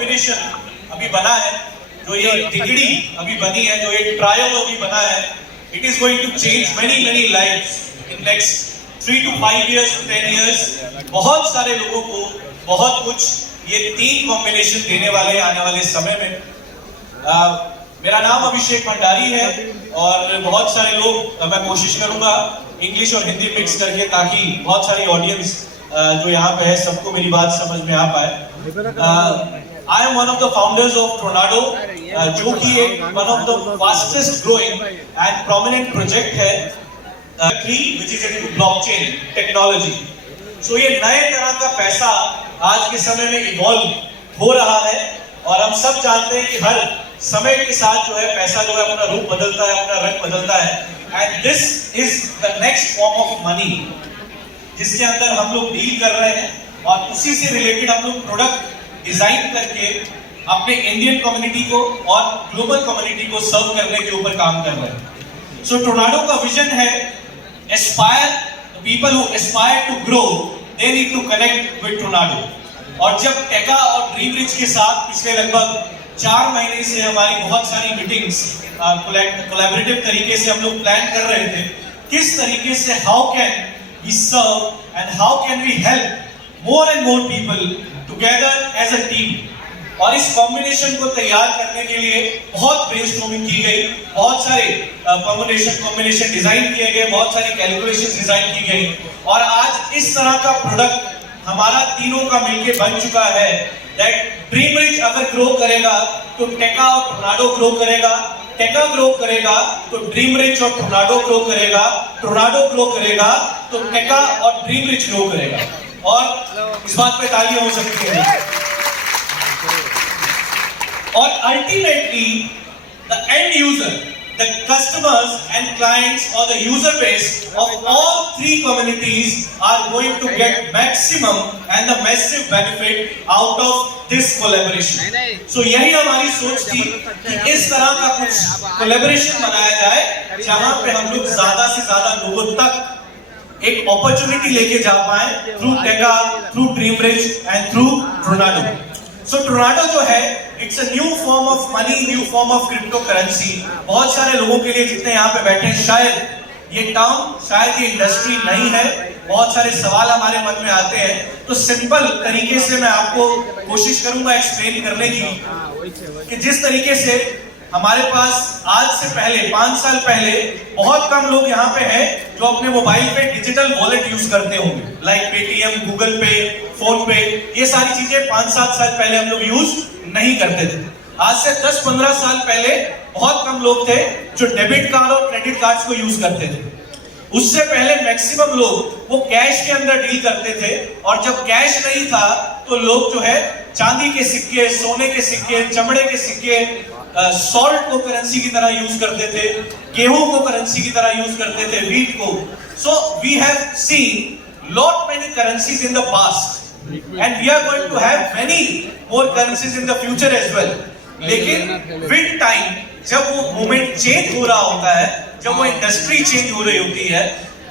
Combination अभी बना है, जो ये तिगड़ी अभी बनी है, जो ये ट्रायल अभी बना है, it is going to change many lives in next 3 to 5 years to 10 years। बहुत सारे लोगों को बहुत कुछ ये 3 कॉम्बिनेशन देने वाले आने वाले समय में। मेरा नाम अभिषेक भंडारी है और बहुत सारे लोग, मैं कोशिश करूंगा इंग्लिश और हिंदी मिक्स करके, ताकि बहुत सारी ऑडियंस जो यहाँ पे है सबको मेरी बात समझ में आ पाए। I am one of the founders of Tronado, जो कि एक one of the fastest growing and prominent project है, which is into blockchain technology। So ये नए तरह का पैसा आज के समय में इवॉल्व हो रहा है और हम सब जानते हैं कि हर समय के साथ जो है पैसा जो है अपना रूप बदलता है, अपना रंग बदलता है। And this is the next form of money जिसके अंदर हम लोग डील कर रहे हैं और उसी से रिलेटेड हम लोग प्रोडक्ट डिजाइन करके अपने इंडियन कम्युनिटी को और ग्लोबल कम्युनिटी को सर्व करने के ऊपर काम कर रहे हैं। सो टोर्नाडो का विजन है aspire, people who aspire to grow they need to connect with Tornado. और जब टेका और ड्रीम रिच के साथ पिछले लगभग 4 महीने से हमारी बहुत सारी मीटिंग्स कोलैबोरेटिव तरीके से हम लोग प्लान कर रहे थे, किस तरीके से how can we serve and how can we help more and more people together as a team. और इस कॉम्बिनेशन को तैयार करने के लिए बहुत ब्रेनस्टॉर्मिंग की गई, बहुत सारे कॉम्बिनेशन डिजाइन किए गए, बहुत सारी कैलकुलेशन डिजाइन की गई और आज इस तरह का प्रोडक्ट हमारा तीनों का मिलके बन चुका है। दैट ड्रीम रिच अगर ग्रो करेगा तो टेका और टोर्नाडो ग्रो करेगा, टेका ग्रो करेगा तो ड्रीम रिच और टोर्नाडो ग्रो करेगा, टोर्नाडो ग्रो करेगा तो टेका और ड्रीम रिच ग्रो करेगा। और इस बात पे तालियां हो सकती हैं। और ultimately the end user, the customers and clients or the user base of all 3 communities are going to get maximum and the massive benefit out of this collaboration। So यही हमारी सोच थी कि इस तरह का कुछ collaboration बनाया जाए जहां पे हम लोग ज्यादा से ज्यादा लोगों तक एक अपॉर्चुनिटी लेके जा पाए थ्रू टेका, through dream rich and through tornado. So tornado जो है it's a new form of money, new form of crypto currency. बहुत सारे लोगों के लिए जितने यहाँ पे बैठे हैं शायद ये टर्म, शायद ये इंडस्ट्री नहीं है, बहुत सारे सवाल हमारे मन में आते हैं। तो सिंपल तरीके से मैं आपको कोशिश करूंगा एक्सप्लेन करने की कि जिस तरीके से हमारे पास आज से पहले 5 साल पहले बहुत कम लोग यहाँ पे हैं जो अपने मोबाइल पे डिजिटल वॉलेट यूज करते होंगे, लाइक पेटीएम, गूगल पे, फोन पे, ये सारी चीजें 5-7 साल पहले हम लोग यूज नहीं करते थे। आज से 10-15 साल पहले बहुत कम लोग थे जो डेबिट कार्ड और क्रेडिट कार्ड्स को यूज करते थे। उससे पहले मैक्सिमम लोग वो कैश के अंदर डील करते थे और जब कैश नहीं था तो लोग जो है चांदी के सिक्के, सोने के सिक्के, चमड़े के सिक्के, सॉल्ट को करेंसी की तरह यूज करते थे, गेहूं को करेंसी की तरह यूज करते थे, वीट को। So we have seen lot many currencies in the past and we are going to have many more currencies in the future as well. लेकिन विद टाइम जब वो मोमेंट चेंज हो रहा होता है, जब वो इंडस्ट्री चेंज हो रही होती है,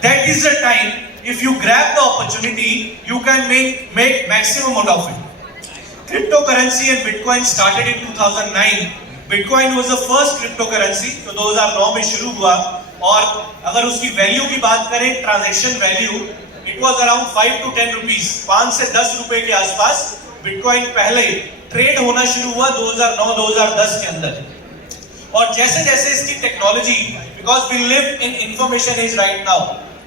that is the time if you grab the opportunity you can make maximum out of it. Cryptocurrency and bitcoin started in 2009। Bitcoin was the first crypto currency जो 2009 में शुरू हुआ और अगर उसकी वैल्यू की बात करें, transaction value, it was around 5 to 10 rupees, 5 से 10 रुपए के आसपास बिटकॉइन पहले ट्रेड होना शुरू हुआ 2009-2010 के अंदर। और जैसे जैसे इसकी technology, because we live in information age right now,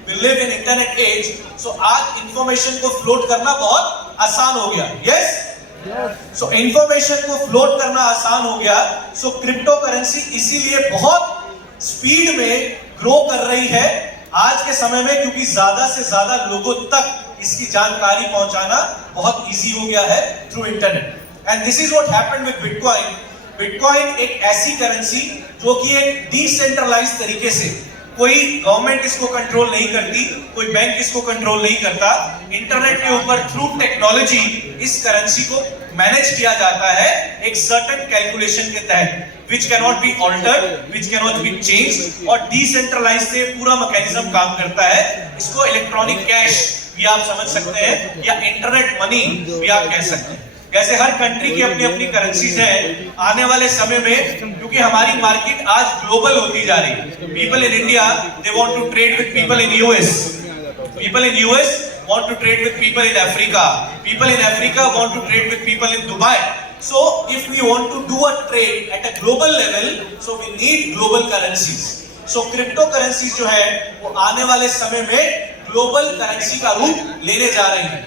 we live in internet age, so आज इंफॉर्मेशन को फ्लोट करना बहुत आसान हो गया। यस, सो इंफॉर्मेशन को फ्लोट करना आसान हो गया। सो क्रिप्टो करेंसी इसीलिए बहुत स्पीड में ग्रो कर रही है आज के समय में, क्योंकि ज्यादा से ज्यादा लोगों तक इसकी जानकारी पहुंचाना बहुत इजी हो गया है through internet. And this is what happened with bitcoin. Bitcoin एक ऐसी करेंसी जो कि एक डिसेंट्रलाइज्ड तरीके से, कोई गवर्नमेंट इसको कंट्रोल नहीं करती, कोई बैंक इसको कंट्रोल नहीं करता, इंटरनेट के ऊपर थ्रू टेक्नोलॉजी इस करेंसी को मैनेज किया जाता है एक सर्टेन कैलकुलेशन के तहत, which cannot be altered, which cannot be changed, और डिसेंट्रलाइज से पूरा मैकेनिज्म काम करता है। इसको इलेक्ट्रॉनिक कैश भी आप समझ सकते हैं या इंटरनेट मनी भी आप कह सकते हैं। कैसे हर कंट्री की अपनी अपनी करेंसीज है। आने वाले समय में क्योंकि हमारी मार्केट आज ग्लोबल होती जा रही है, people in India they want to trade with people in US, people in US want to trade with people in Africa, people in Africa want to trade with people in Dubai. So if we want to do a trade at a global level, so we need global currencies. So cryptocurrencies जो है वो आने वाले समय में global currency का रूप लेने जा रही है।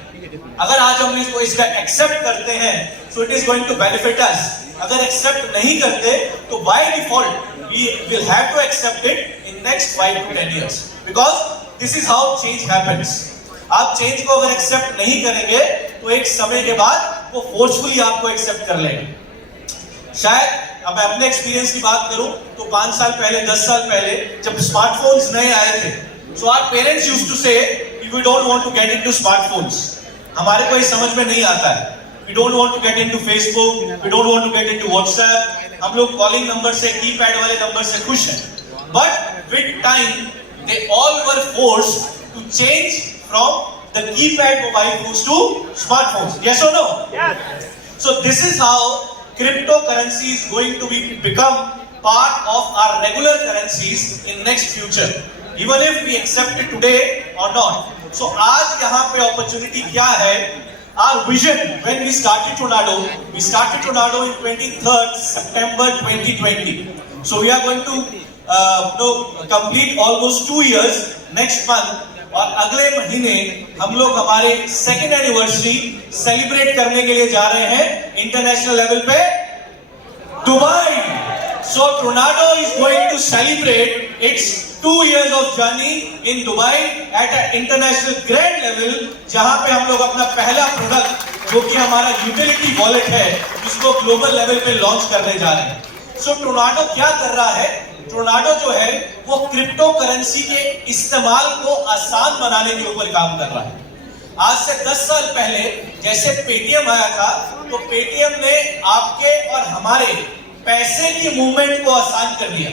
अगर आज हम इसको इसका एक्सेप्ट करते हैं so it is going to benefit us. अगर एक्सेप्ट नहीं करते तो by default we will have to accept it in next 5 to 10 years because this is how change happens. आप चेंज को अगर एक्सेप्ट नहीं करेंगे तो एक समय के बाद वो फोर्सफुली आपको एक्सेप्ट कर लेंगे। शायद अब मैं अपने एक्सपीरियंस की बात करूं तो 5 साल पहले 10 साल पहले जब स्मार्टफोन्स नए आए थे so our parents used to say we don't want to get into smartphones, हमारे को ये समझ में नहीं आता है, we don't want to get into Facebook, we don't want to get into WhatsApp, हम लोग कॉलिंग नंबर से कीपैड वाले नंबर से खुश हैं। But with time they all were forced to change from the keypad mobile phones to smartphones. Yes or no? Yes. So this is how cryptocurrency is going to become part of our regular currencies in next future, even if we accept it today or not. So आज यहाँ पे opportunity क्या है? Our vision when we started Tornado in 23rd September 2020. So we are going to complete almost 2 years next month. और अगले महीने हम लोग हमारे 2nd एनिवर्सरी सेलिब्रेट करने के लिए जा रहे हैं इंटरनेशनल लेवल पे Dubai. So Tornado is going to celebrate its 2 years of journey in Dubai at a international grand level, जहां पे हम लोग अपना पहला प्रोडक्ट जो कि हमारा यूटिलिटी वॉलेट है इसको ग्लोबल लेवल पे लॉन्च करने जा रहे हैं। सो टोर्नाडो क्या कर रहा है? टोर्नाडो जो है वो क्रिप्टो करेंसी के इस्तेमाल को आसान बनाने के ऊपर काम कर रहा है। आज से 10 साल पहले जैसे पेटीएम आया था तो पेटीएम ने आपके और हमारे पैसे की मूवमेंट को आसान कर दिया।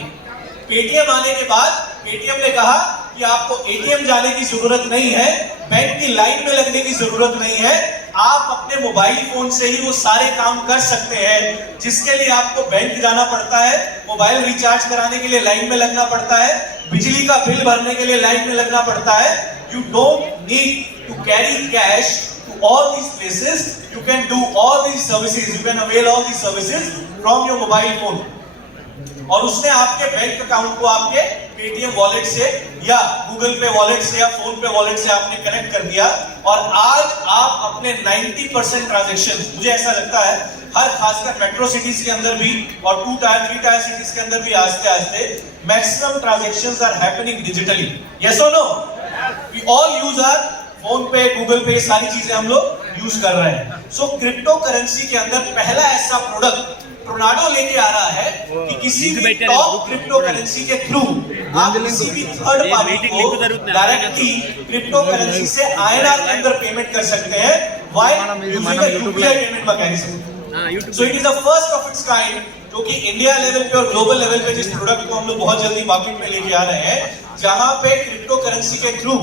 पेटीएम आने के बाद पेटीएम ने कहा कि आपको एटीएम जाने की जरूरत नहीं है, बैंक की लाइन में लगने की जरूरत नहीं है, आप अपने मोबाइल फोन से ही वो सारे काम कर सकते हैं जिसके लिए आपको बैंक जाना पड़ता है, मोबाइल रिचार्ज कराने के लिए लाइन में लगना पड़ता है, बिजली का बिल भरने के लिए लाइन में लगना पड़ता है। You don't need to carry cash to all these places, you can do all these services, you can avail all these services from your mobile phone. और उसने आपके बैंक अकाउंट को आपके पेटीएम वॉलेट से या गूगल पे wallet से या फोन पे वॉलेट से आपने कनेक्ट कर दिया और आज आप अपने 90% ट्रांजैक्शन, मुझे ऐसा लगता है हर खासकर मेट्रो सिटीज के अंदर भी और 2 टायर 3 टायर सिटीज के अंदर भी आस्ते आस्ते maximum transactions are happening digitally. Yes और no? We all use our PhonePe, Google Pay, सारी चीजें हम लोग यूज कर रहे हैं। सो क्रिप्टो करेंसी के अंदर पहला ऐसा प्रोडक्ट टोर्नाडो लेके आ रहा है कि किसी भी टॉप क्रिप्टो करेंसी के थ्रू आप किसी भी थर्ड पार्टी को डायरेक्टली क्रिप्टो करेंसी से INR के अंदर पेमेंट कर सकते हैं while using a UPI payment mechanism. So it is the first of its kind जो कि इंडिया लेवल पे और ग्लोबल लेवल पे जिस प्रोडक्ट को हम लोग बहुत जल्दी मार्केट में लेके आ रहे हैं, जहां पे क्रिप्टो करेंसी के थ्रू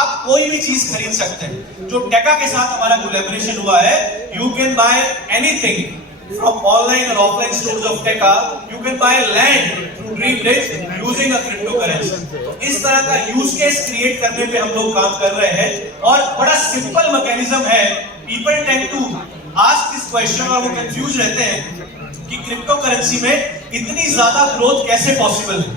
आप कोई भी चीज खरीद सकते हैं। जो टेका के साथ हमारा कोलैबोरेशन हुआ है, you can buy anything from online or offline stores of Teka, you can buy land through DreamBridge using a cryptocurrency. इस तरह का यूज केस क्रिएट करने पे हम लोग काम कर रहे हैं और बड़ा सिंपल मैकेनिज्म है। People tend to ask this question और वो कंफ्यूज रहते हैं कि क्रिप्टो करेंसी में इतनी ज्यादा ग्रोथ कैसे पॉसिबल है।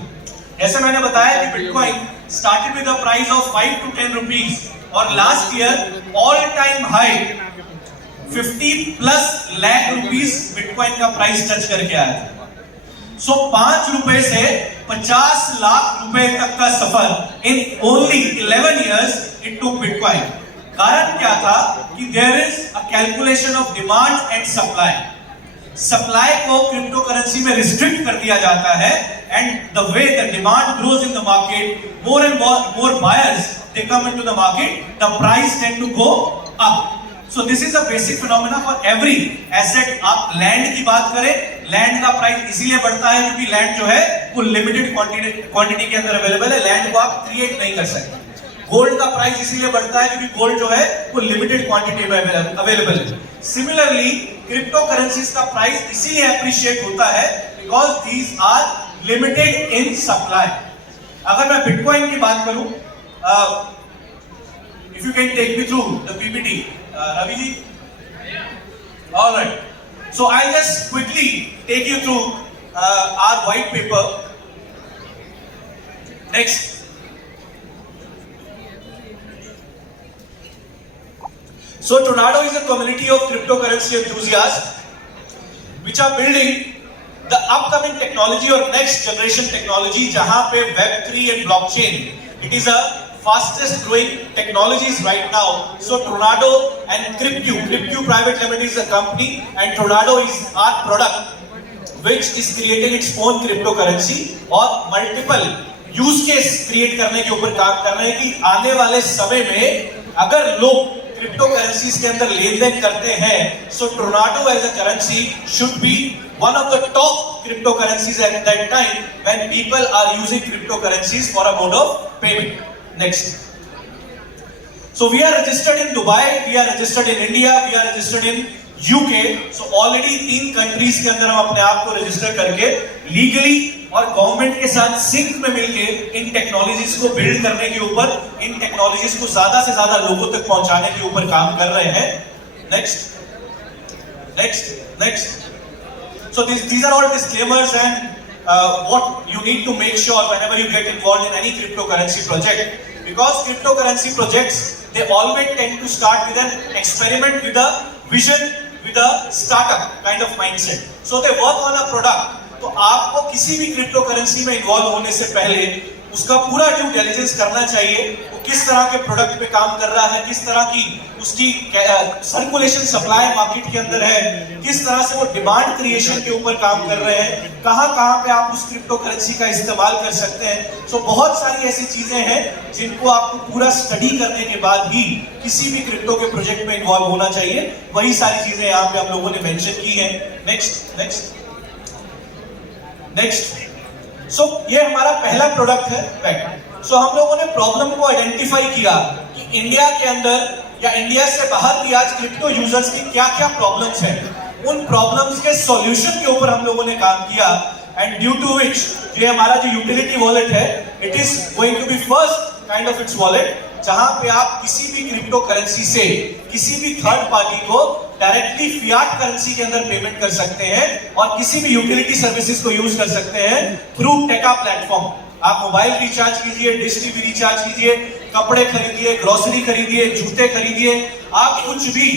जैसे मैंने बताया कि bitcoin started with a price of 5 to 10 rupees और last year all time high 50+ lakh rupees bitcoin का प्राइस टच करके आया था। सो 5 रुपए से 50 लाख रुपए तक का सफर in only 11 years it took bitcoin. कारण क्या था कि there is a calculation of demand and supply. Supply को क्रिप्टो करेंसी में रिस्ट्रिक्ट कर दिया जाता है and the way the demand grows in the market, more and more buyers they come into the market, the price tend to go up. So this is a basic phenomena for every asset। आप land की बात करें, land का price इसीलिए बढ़ता है क्योंकि land जो है वो लिमिटेड क्वांटिटी के अंदर अवेलेबल है, लैंड को आप क्रिएट नहीं कर सकते। गोल्ड का प्राइस इसीलिए बढ़ता है क्योंकि गोल्ड जो है वो लिमिटेड क्वांटिटी में अवेलेबल है। सिमिलरली क्रिप्टो करेंसीज का प्राइस इसीलिए अप्रिशिएट होता है because these are limited in supply. अगर मैं बिटकॉइन की बात करूं, if you can take me through the PPT, Ravi ji. Alright, so I just quickly take you through our white paper. Next, so Tornado is a community of cryptocurrency enthusiasts which are building the upcoming technology or next generation technology jahan pe web3 and blockchain, it is a fastest growing technologies right now. So Tornado and Cryptue Private Limited is a company and Tornado is our product which is creating its own cryptocurrency और multiple use case create करने के ऊपर काम कर रहे हैं कि आने वाले समय में अगर लोग क्रिप्टो करेंसीज के अंदर लेन देन करते हैं, so tornado as a currency should be one of the top crypto currencies at that time when people are using crypto currencies for a mode of payment. Next, so we are registered in Dubai, we are registered in India, we are registered in UK. So already 3 countries के अंदर हम अपने आप को register करके legally और government के साथ सिंक में मिलके इन टेक्नोलॉजीज को बिल्ड करने के ऊपर, इन टेक्नोलॉजीज को ज्यादा से ज्यादा लोगों तक पहुंचाने के ऊपर काम कर रहे हैं। Next. So these are all disclaimers and what you need to make sure whenever you get involved in any cryptocurrency project, because cryptocurrency projects they always tend to start with an experiment, with a vision, with a startup kind of mindset. So they work on a product. तो आपको किसी भी crypto currency में involve होने से पहले उसका पूरा ड्यू डिलिजेंस करना चाहिए। वो किस तरह के प्रोडक्ट पे काम कर रहा है, किस तरह की उसकी सर्कुलेशन सप्लाई मार्केट के अंदर है, किस तरह से वो डिमांड क्रिएशन के ऊपर काम कर रहे हैं, कहां पे आप उस क्रिप्टो करेंसी का इस्तेमाल कर सकते हैं। सो बहुत सारी ऐसी चीजें हैं जिनको आपको पूरा स्टडी करने के बाद ही किसी भी क्रिप्टो के प्रोजेक्ट में इन्वॉल्व होना चाहिए। वही सारी चीजें यहाँ पे हम लोगों ने मेंशन की है। नेक्स्ट, सो ये हमारा पहला प्रोडक्ट है पैक। सो हम लोगों ने प्रॉब्लम को आइडेंटिफाई किया कि इंडिया के अंदर या इंडिया से बाहर भी आज क्रिप्टो यूजर्स की क्या क्या प्रॉब्लम्स हैं। उन प्रॉब्लम्स के सॉल्यूशन के ऊपर हम लोगों ने काम किया एंड ड्यू टू विच ये हमारा जो यूटिलिटी वॉलेट है, it is going to be first kind of its wallet जहां पे आप किसी भी क्रिप्टो करेंसी से किसी भी थर्ड पार्टी को डायरेक्टली फियाट करेंसी के अंदर पेमेंट कर सकते हैं और किसी भी यूटिलिटी सर्विसेज को यूज कर सकते हैं थ्रू टेका प्लेटफॉर्म। आप मोबाइल रिचार्ज कीजिए, डिश टीवी रिचार्ज कीजिए, कपड़े खरीदिए, ग्रोसरी खरीदिए, जूते खरीदिए, आप कुछ भी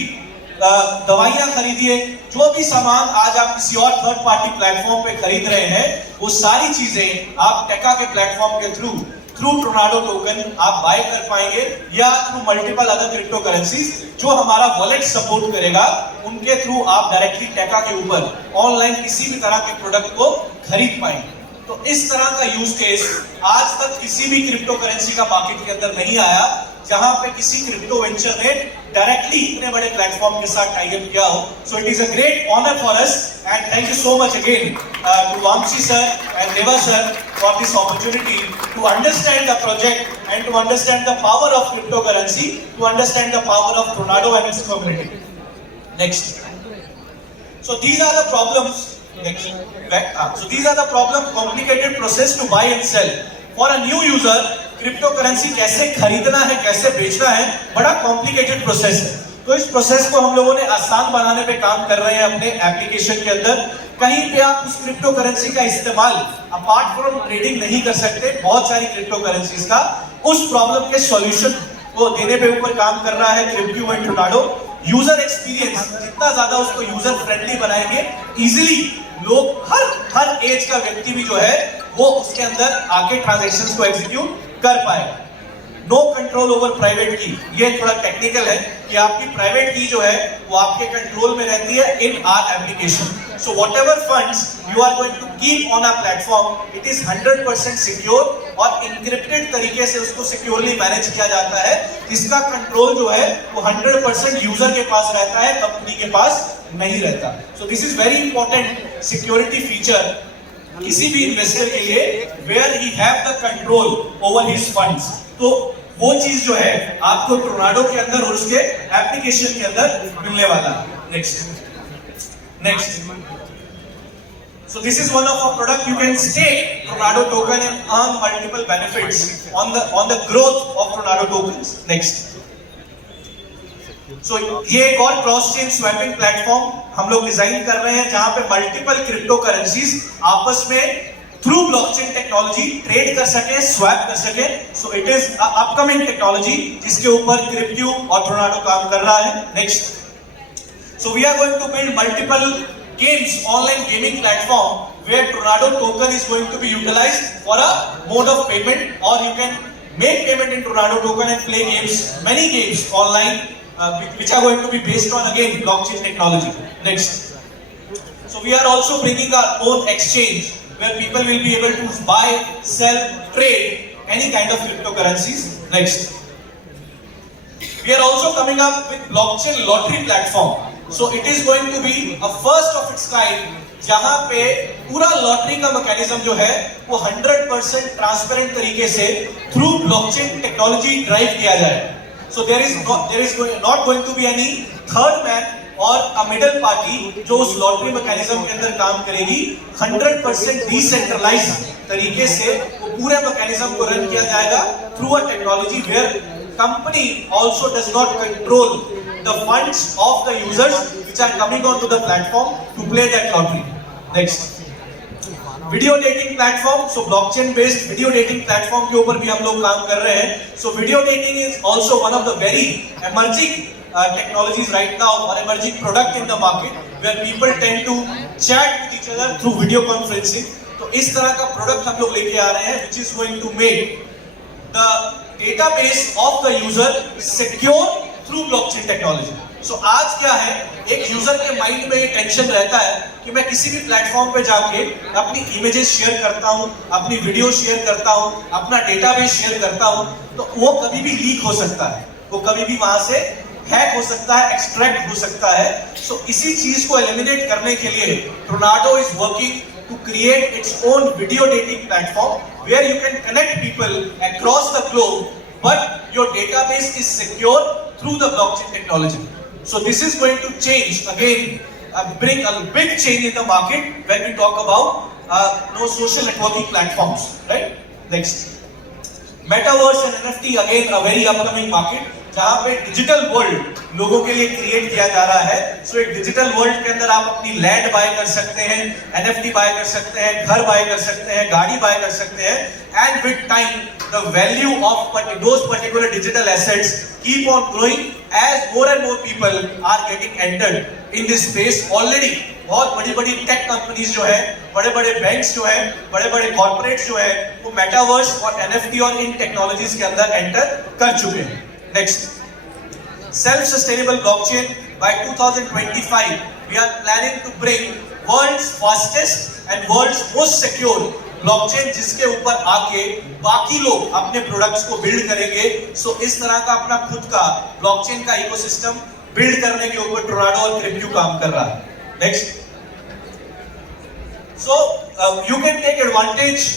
दवाइयां खरीदिए, जो भी सामान आज आप किसी और थर्ड पार्टी प्लेटफॉर्म पे खरीद रहे हैं, वो सारी चीजें आप टेका के प्लेटफॉर्म के थ्रू टोर्नाडो टोकन आप बाय कर पाएंगे या through multiple other crypto currencies जो हमारा वॉलेट सपोर्ट करेगा, उनके थ्रू आप डायरेक्टली टेका के ऊपर ऑनलाइन किसी भी तरह के प्रोडक्ट को खरीद पाएंगे। तो इस तरह का यूज केस आज तक किसी भी क्रिप्टो करेंसी का मार्केट के अंदर नहीं आया जहां पे किसी क्रिप्टो वेंचर ने डायरेक्टली इतने बड़े प्लेटफॉर्म के साथ टाई अप किया हो। So it is a great honour for us and thank you so much again to Vamsi sir and Deva sir for this opportunity to understand the project and to understand the power of crypto currency, to understand the power of Tornado and its community. Next, so these are the problems. Next, so these are the problem, complicated process to buy and sell for a new user. Crypto currency कैसे खरीदना है, कैसे बेचना है, बड़ा complicated process है। तो इस प्रोसेस को हम लोगों ने आसान बनाने पे काम कर रहे हैं अपने एप्लीकेशन के अंदर। कहीं पे आप उस क्रिप्टो करेंसी का इस्तेमाल अपार्ट फ्रॉम ट्रेडिंग नहीं कर सकते। बहुत सारी क्रिप्टो करेंसीज का उस प्रॉब्लम के सॉल्यूशन को देने पे ऊपर काम कर रहा है crypto and tornado. User experience जितना ज्यादा उसको यूजर फ्रेंडली बनाएंगे, इजीली लोग हर एज का व्यक्ति भी जो है वो उसके अंदर आके ट्रांजैक्शंस को एग्जीक्यूट कर पाएगा। नो कंट्रोल ओवर प्राइवेट की, ये थोड़ा टेक्निकल है कि आपकी प्राइवेट की जो है वो आपके कंट्रोल में रहती है in our application. So whatever funds you are going to keep on our platform, it is 100% secure और इंक्रिप्टेड तरीके से उसको सिक्योरली मैनेज किया जाता है। इसका कंट्रोल जो है वो 100% यूजर के पास रहता है, कंपनी के पास नहीं रहता। So this is very important security feature किसी भी इन्वेस्टर के लिए, where he have the control over his funds. तो वो चीज जो है आपको टोर्नाडो के अंदर और उसके एप्लीकेशन के अंदर मिलने वाला है। Next so this is one of our product. You can stake Tornado token and earn multiple benefits on the growth of Tornado tokens. Next so ये एक और क्रॉस चेन स्वैपिंग प्लेटफॉर्म हम लोग डिजाइन कर रहे हैं जहां पे मल्टीपल क्रिप्टो करेंसीज आपस में थ्रू ब्लॉकचेन टेक्नोलॉजी ट्रेड कर सके, स्वैप कर सके। So it is upcoming technology जिसके ऊपर क्रिप्टो और टोर्नाडो काम कर रहा है। Next so we are going to build multiple games, online gaming platform where Tornado token is going to be utilized for a mode of payment, or you can make payment in Tornado token and play games, many games online which are going to be based on again blockchain technology. Next so we are also bringing our own exchange where people will be able to buy, sell, trade any kind of cryptocurrencies. Next we are also coming up with blockchain lottery platform. So it is going to be a first of its kind जहां पे पूरा lottery का mechanism जो है वो 100% transparent तरीके से through blockchain technology drive किया जाए। So there is not going to be any third man और a middle party जो उस लॉटरी मैकेनिज्म के अंदर काम करेगी। 100% डिसेंट्रलाइज्ड तरीके से वो पूरे मैकेनिज्म को रन किया जाएगा through a technology where company also does not control the funds of the users which are coming onto the platform to play that lottery. Next, video dating platform. So blockchain based video dating platform के ऊपर भी हम लोग काम कर रहे हैं। So video dating is also one of the very emerging technologies right now or emerging product in the market where people tend to chat with each other through video conferencing. तो इस तरह का प्रोडक्ट हम लोग लेके आ रहे हैं which is going to make the database of the user secure through blockchain technology. So आज क्या है, एक यूजर के माइंड में ये टेंशन रहता है कि मैं किसी भी प्लेटफॉर्म पे जाके अपनी इमेजेस शेयर करता हूँ, अपनी वीडियो शेयर करता हूँ, अपना डेटाबेस शेयर करता हूँ, तो वो कभी भी लीक हो सकता है, वो कभी भी वहां से हैक हो सकता है, एक्सट्रैक्ट हो सकता है। सो इसी चीज को एलिमिनेट करने के लिए tornado is working to create its own video dating platform where you can connect people across the globe, but your database is secure through the blockchain technology. So this is going to change again, bring a big change in the market when we talk about social networking platforms, right? Next, metaverse and NFT, again a very upcoming market जहाँ पे digital world लोगों के लिए create किया जा रहा है। सो एक डिजिटल वर्ल्ड के अंदर आप अपनी लैंड बाय कर सकते हैं, एनएफटी बाय कर सकते हैं, घर बाय कर सकते हैं, गाड़ी बाय कर सकते हैं, and with time the value of those particular digital assets keep on growing as more and more people are getting entered in this space. Already बहुत बड़ी बड़ी टेक कंपनीज जो है, बड़े बड़े बैंक्स जो है, बड़े बड़े कॉर्पोरेट्स जो है, वो मेटावर्स और एनएफटी और इन टेक्नोलॉजीज के अंदर एंटर कर चुके हैं। Next, self-sustainable blockchain. By 2025, we are planning to bring world's fastest and world's most secure blockchain जिसके ऊपर आके बाकी लोग अपने प्रोडक्ट्स को बिल्ड करेंगे। सो इस तरह का अपना खुद का ब्लॉकचेन का इकोसिस्टम बिल्ड करने के ऊपर टोर्नाडो और क्रिप्टो काम कर रहा है। Next, so you can take advantage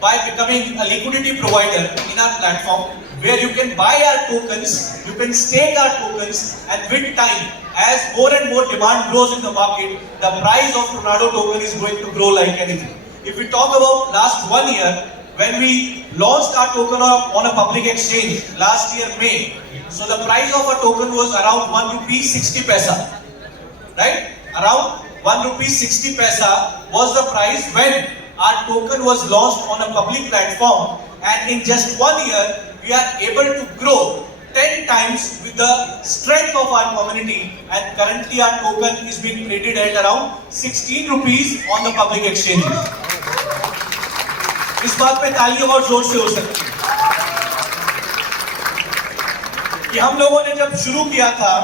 by becoming a liquidity provider in our platform, where you can buy our tokens, you can stake our tokens, and with time, as more and more demand grows in the market, the price of Tornado token is going to grow like anything. If we talk about last 1 year, when we launched our token on a public exchange last year May, so the price of a token was around 1 rupee 60 paisa, right? Around 1 rupee 60 paisa was the price when our token was launched on a public platform, and in just 1 year, we are able to grow 10 times with the strength of our community, and currently our token is being traded at around 16 rupees on the public exchanges. इस बात पे तालियां और जोर से हो सकती है कि हम लोगों ने जब शुरू किया था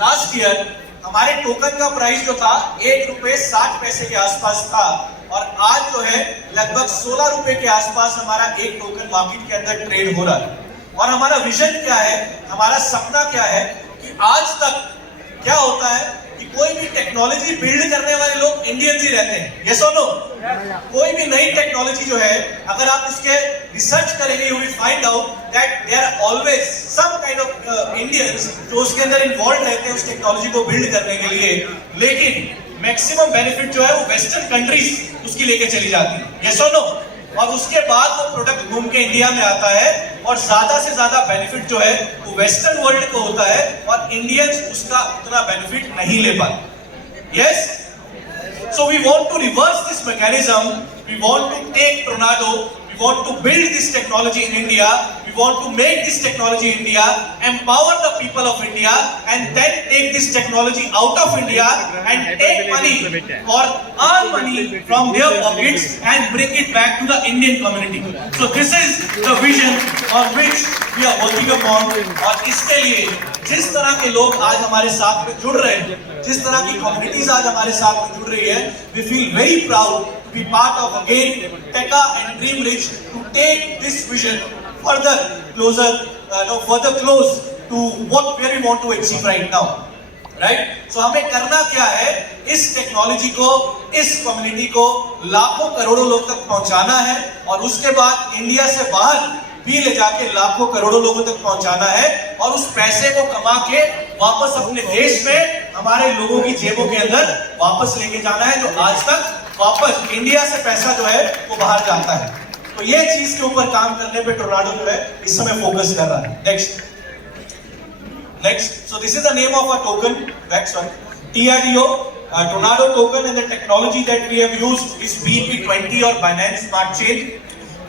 लास्ट ईयर, हमारे टोकन का प्राइस जो था 1 रुपए 60 पैसे के आसपास था, और आज जो है लगभग 16 रुपए के आसपास हमारा एक टोकन मार्केट के अंदर ट्रेड हो रहा है। और हमारा विजन क्या है, हमारा सपना क्या है कि आज तक क्या होता है कि कोई भी टेक्नोलॉजी बिल्ड करने वाले लोग इंडियंस ही रहते हैं, यस और नो? कोई भी नई टेक्नोलॉजी जो है, अगर आप उसके रिसर्च करेंगे, you will find out that there are always some kind of Indians जो उसके अंदर इन्वॉल्व रहते हैं उस टेक्नोलॉजी को बिल्ड करने के लिए, लेकिन मैक्सिमम बेनिफिट जो है वो वेस्टर्न कंट्रीज उसकी लेके चली जाती है, यस और नो? और उसके बाद वो प्रोडक्ट घूम के इंडिया में आता है और ज्यादा से ज्यादा बेनिफिट जो है वो वेस्टर्न वर्ल्ड को होता है और इंडियंस उसका उतना बेनिफिट नहीं ले पाते, yes? So we want to reverse this mechanism. We want to take Tornado. We want to build this technology in India. We want to make this technology in India, empower the people of India, and then take this technology out of India and take money or earn money from their pockets and bring it back to the Indian community. So this is the vision on which we are working upon. और इसके लिए जिस तरह के लोग आज हमारे साथ में जुड़ रहे हैं, जिस तरह की कम्युनिटीज आज हमारे साथ में जुड़ रही है, we feel very proud to be part of again Teka and Dream Rich to take this vision further closer, further close to what where we want to achieve right now, right? So हमें करना क्या है? इस technology को, इस community को लाखों करोड़ों लोग तक पहुंचाना है और उसके बाद इंडिया से बाहर भी ले जाके लाखों करोड़ों लोगों तक पहुंचाना है और उस पैसे को कमा के वापस अपने देश में हमारे लोगों की जेबों के अंदर वापस लेके जाना है, जो आज तक वापस इंडिया से पैसा जो है वो बाहर जाता है। तो ये चीज के ऊपर काम करने पे टोर्नाडो जो है इस समय फोकस कर रहा है। Next, so this is the name of our token, next one, TRDO, Tornado token, and the technology that we have used is BEP20 और Binance Smart Chain।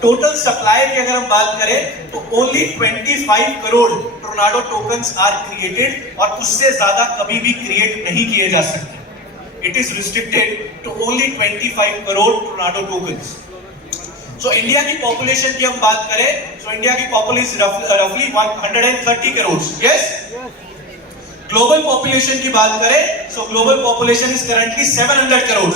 Total supply की अगर हम बात करें तो only 25 crore tornado tokens are created और उससे ज्यादा कभी भी क्रिएट नहीं किए जा सकते। It is restricted to only 25 crore tornado tokens. So India की पॉपुलेशन की हम बात करें तो इंडिया की पॉपुलेशन रफली 130 करोड़, यस? ग्लोबल पॉपुलेशन की बात करें तो global population is currently 700 crore.